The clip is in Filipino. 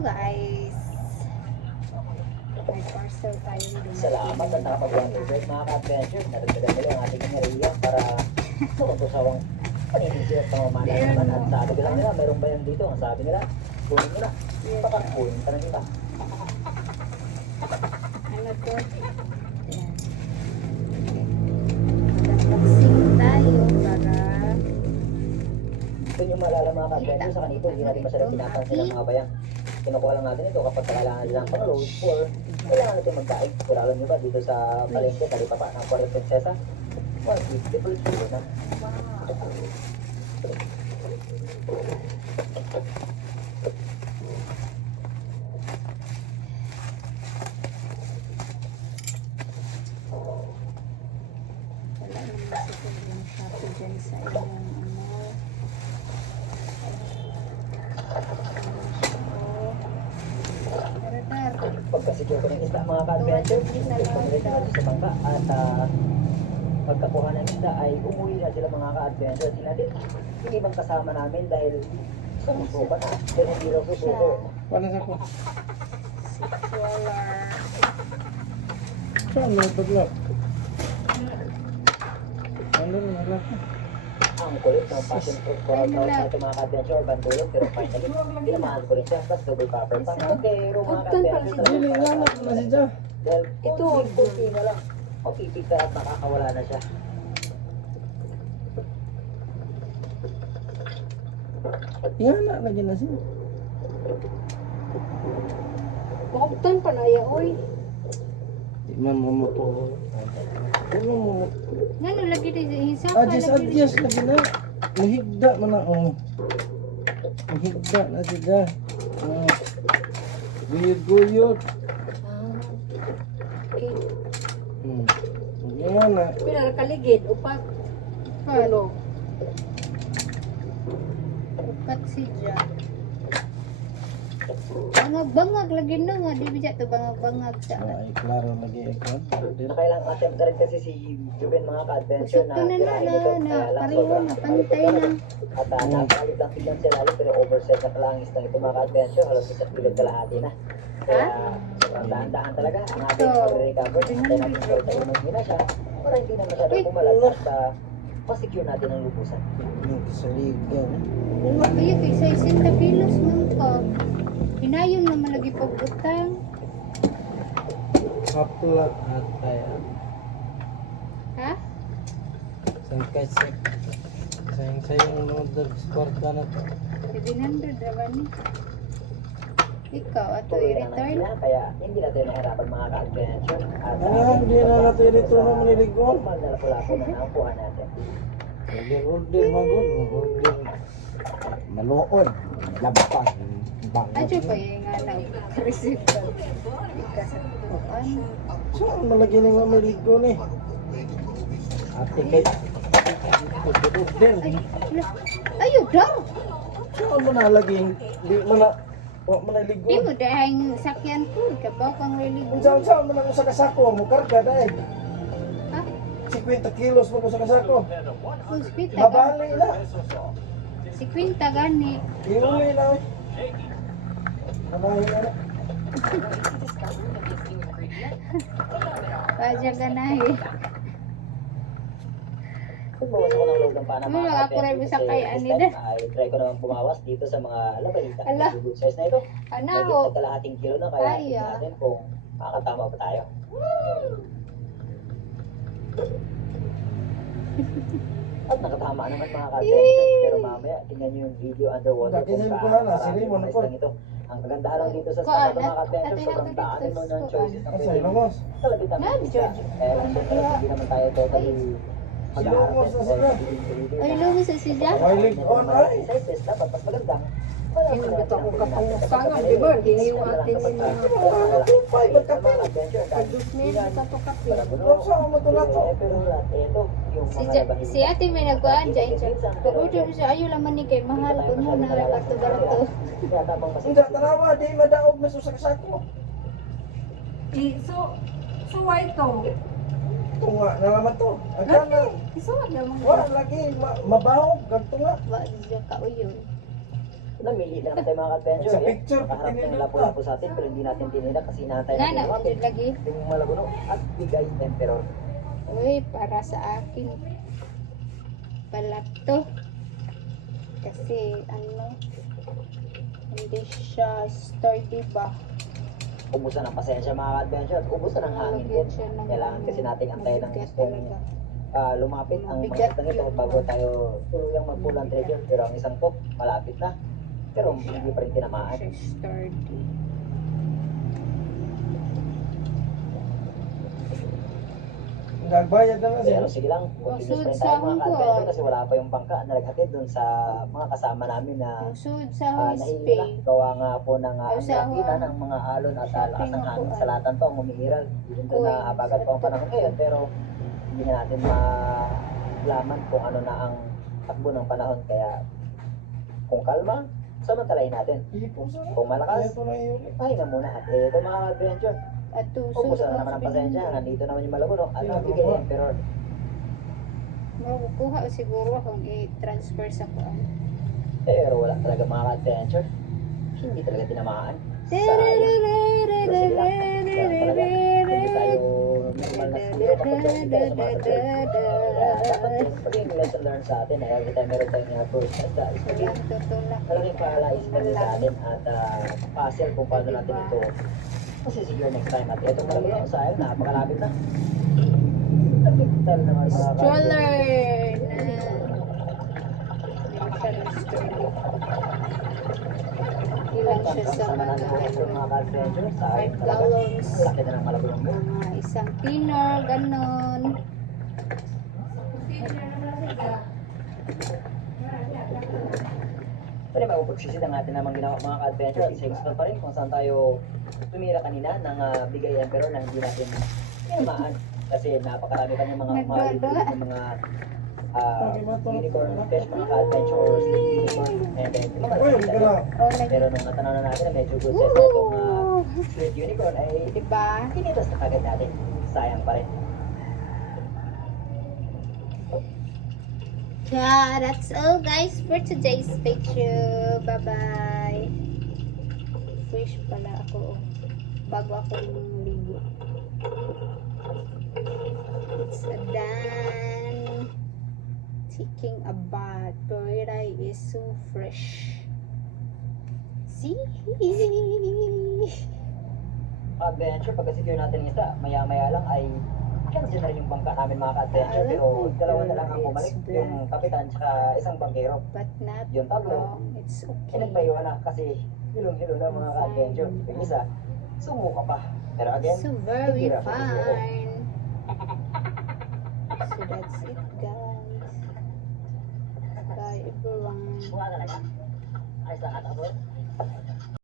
guys. May parcel tayo dito. Salamat at nakapag-advertise mga ka-adventure. Naragdagan nila ang ating Maria para tusawang paninisi at pamamana naman. At sabi ko lang nila, mayroon ba yan dito? Ang sabi nila, kunin mo na. Baka kunin ka ng iba. Ano to? Ayan. Unboxing tayo para Ito yung maalala mga ka-adventure sa kanito. Hindi natin masyadong pinapansin ng mga bayan. Kinukuha lang natin ito kapag kailangan nila ng pang-load or kailangan natin magkain. Kung alam nyo ba, dito sa palengke, talipapa ng Puerto Princesa, 150 per kilo na. wala naman sa yung Shopee dyan sa inyong Pagka-secure ko ng isda mga ka-adventure, gusto ko rin natin sa bangka at pagkakuha ng isda ay umuwi na sila mga ka-adventure. Hindi natin yung ibang kasama namin dahil sumusuka na. Pero hindi raw susuko. Paano sa ko? Waller. Saan mo paglak? Ano na nalak? Ang kulit ng passion fruit coral tawag na ito mga ka-adventure or bandulog. Pero finally, pinamahal ko rin siya. Plus double copper pa. Okay, mga ka-adventure. Dili nga na si Ja. Dahil ito, kunti na lang. Mapipig ka at makakawala na siya. Yan na lagi na siya. Maugtan pa na ya, oy. Di man mamuto. Ano mo? Ngano lagi din hisapa Adjust lagi na. Mahigda man na oh. Mahigda na si Ja. Guyod-guyod. Okay. Yan na. Pila kaligid upat. Ano? Upat si Jack. Bangag lagi na nga, di ba to bangag sa. Ay, klaro lagi ikaw. Nakailang attempt na rin kasi si Juven mga ka-adventure Gusto na na tirahin ito. na Kaya lang pareho sobrang na pantay na. At napalit lang tignan siya lalo pero overset na pala ang isang ito mga ka-adventure. Halos isang kilog kalahati na. Kaya sobrang dahan-dahan talaga ang ating recover. Kaya natin sure sa unang gina siya para hindi na masyadong kumalat at masecure natin ang lubusan. Yung kasaligan. Ayo kay 60 kilos man ka. Hinayon naman lagi pag-utang. Kapla at kaya. Ha? Sangkasik. Sayang-sayang mga dog-sport ka na to. 700 raman ni. Ikaw ato Tuloy lang i-return. sila kaya hindi natin mahirapan mga ka-adventure. At Hindi na natin dito na maniligon. normal na lapo-lapo na nakuha natin. Order magod. Order. Malood. Labapan. Adyo pa yung nga na receive ka. Ikasapuan. Saan malagyan ng mamiligon eh? Ate kay. Order. Ayo daw. Saan mo nalagyan? Di mo na. Huwag mo Di naligon. mo dahil sakyan ko. Kabaw kang religo. Saan mo na ko sa kasako? Mo karga dahil. Ha? 50 kilos mo ko sa kasako. Hospital ka. Mabali na. Si Quinta gani. Iuli na eh. Mabali na. Paja ganahe. Kung bawas ako ng load ng Panama, Ano, ako rin kasi sakay, this Anida. time ay try ko naman bumawas dito sa mga labayita. Ala. Yung good size na ito. Ano Medyo ako? kalahating kilo na kaya Ay, tignan natin kung makakatama pa tayo. At nakatama naman mga ka-adventure. Pero mamaya, tingnan nyo yung video underwater kung Bakit saan ko na, marami sige, mga mo na po. isdang ito. Ang kagandahan lang dito sa Kuan, spot mga ka-adventure, at- sobrang at- daan mo ng choices na Asa pwede ilongos? talagang Nan, George. Kaya lang syempre, hindi naman tayo totally mag-harvest or Ay, lumo sa siya. Wiling on ay. sizes dapat mas magandang. Yung dito ako kapangusangan, di ba? Hindi yung atin yung mga Tupay, magkapil. adjustment sa tukapi. Saan mo tulad to? Si ate may nagkuhan dyan siya. Pag-order mo siya, ayaw laman ni kay mahal. Kung mo na rato-garato. Hindi, tanawa, di madaog na sa kasako. So why to? Tunga na naman to. Agad na. Isuot naman. Wala lagi, mabaho, ganito nga. Wa siya kauyon. Namili lang tayo mga adventure. Sa picture, Nakaharap na yung tinignan lapo-lapo sa atin pero hindi natin tinila kasi inaantay natin Nana, lumapit. dyan lagi. Yung Malaguno at Bigay Emperor. Uy, para sa akin. Pala to. Kasi, ano, hindi siya sturdy ba? Ubusan ng pasensya mga adventure at ubusan ng hangin din. Malagyan siya ng Kailangan kasi natin antayin ng mabigat gustong talaga. lumapit ang mga Mabigat sitang ito yun. bago tayo tuluyang magpulang treasure. Pero ang isang po, malapit na. Pero hindi pa rin tinamaan. Siya sturdy. Nagbayad na na Pero siya. sige lang, continuous pa rin tayo Sahod mga ko, ka-adventure kasi wala pa yung bangka na naghatid dun sa mga kasama namin na Usod sa nahihila. Spain. Gawa nga po ng Ay, ang sa nakita awa. ng mga alon at Shopping lakas ng ako, hangin ay. sa latan to ang umiiral. Even though Uy, na habagat pa ang panahon ngayon pero hindi na natin malaman kung ano na ang takbo ng panahon. Kaya kung kalma, samantalahin natin. Ipo sa Kung malakas, Ipo na yun. pahinga muna. At ito mga adventure, At usod ubusan na naman ang pasensya. Nandito naman yung Malaguno at Ayun, nabigay baba. Emperor. Makukuha siguro akong i-transfer sa kuan. Pero wala talaga mga adventure. Hindi talaga tinamaan. Sayang. Hindi tayo normal na siguro kapag tayo sa mga adventure. Kaya dapat yung pagiging lesson learned sa atin ay every time meron tayong first isda is maging Walang tutulak. malaking paalais kami sa atin at puzzle kung paano natin ito masisecure next time. At itong Malaguno sa akin, napakalapit na. Kapital naman mga Stroller na. Hindi siya ng stroller. Ilang siya sa mga mga ka-adventure sa akin 5 talaga. gallons. Ang laki na ng Malaguno mo. Mga isang thinner, ganon. Pwede mapagsisid ang atin namang ginawa mga ka-adventure at sa gusto pa rin kung saan tayo tumira kanina ng Bigay Emperor na hindi natin tinamaan kasi napakarami pa niyang mga Nagdada. ng mga unicorn fish, mga ka-adventure or sleep unicorn and then yung mga Uy, nakita gala. Oh, pero nung natanaw na natin na medyo good size na itong sweet unicorn ay diba? tinitas na kagad natin. Sayang pa rin. Yeah, that's all guys for today's picture. Bye-bye. Fish pala ako. Bago ako ligo. It's a done. Taking a bath. Toilet is so fresh. See? Adventure, pagka-secure natin yung isa, maya-maya lang ay cancel na rin yung bangka namin mga ka-adventure pero dalawa na lang ang bumalik, yung kapitan tsaka isang bangkero. But not Yung tatlo, wrong. It's okay. pinagpayuhan na kasi hilong-hilo na mga ka-adventure. Yung isa, sumuka pa. Pero again, So very hindi na siya susuko. fine. So that's it guys. Bye everyone. Suka talaga. Ayos lang at ako.